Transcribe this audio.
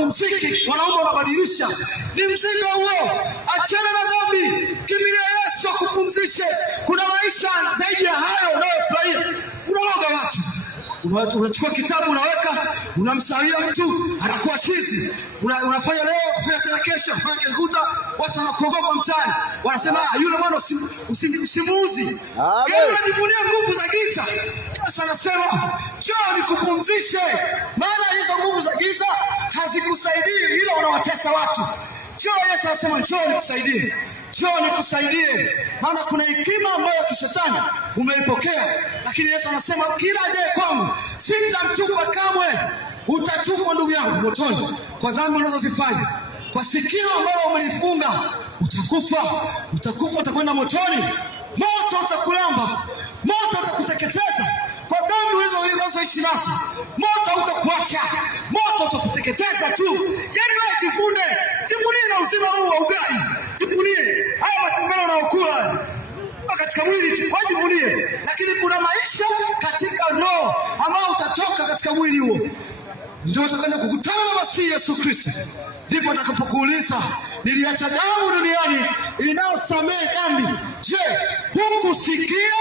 Mziki wanaume wanabadilisha, ni mzinga huo. Achana na dhambi, kimbilia Yesu akupumzishe. Kuna maisha zaidi ya hayo unayofurahia. Unaloga watu, unachukua kitabu unaweka, unamsalia mtu anakuwa chizi. Unafanya leo, unafanya tena kesho, unafanya kesho, watu wanakuogopa mtaani. Wanasema yule mwana usimuuzi. Yeye anajivunia nguvu za giza. Yesu anasema njoo nikupumzishe, maana hizo nguvu za giza hazikusaidii, ila unawatesa watu. Njoo, Yesu anasema njoo nikusaidie, njoo nikusaidie, maana kuna hekima ambayo kishetani umeipokea. Lakini Yesu anasema kila ajaye kwangu sitamtupa kamwe. Utatupwa ndugu yangu motoni kwa dhambi unazozifanya. Kwa sikio ambalo umelifunga utakufa, utakwenda motoni. Moto utakulamba, moto utakuteketeza kwa dhambi ulizoishi nazo. Moto utakuacha, moto utakuteketeza tu. Yaani wewe jivunie na uzima huu wa ugai. Jivunie haya matunda unaokula katika mwili tu, wajivunie. Lakini kuna maisha katika roho ambao utatoka katika mwili huo. Ndio utakwenda kukutana na Masihi Yesu Kristo. Ndipo atakapokuuliza, niliacha damu duniani inayosamehe dhambi. Je, hukusikia?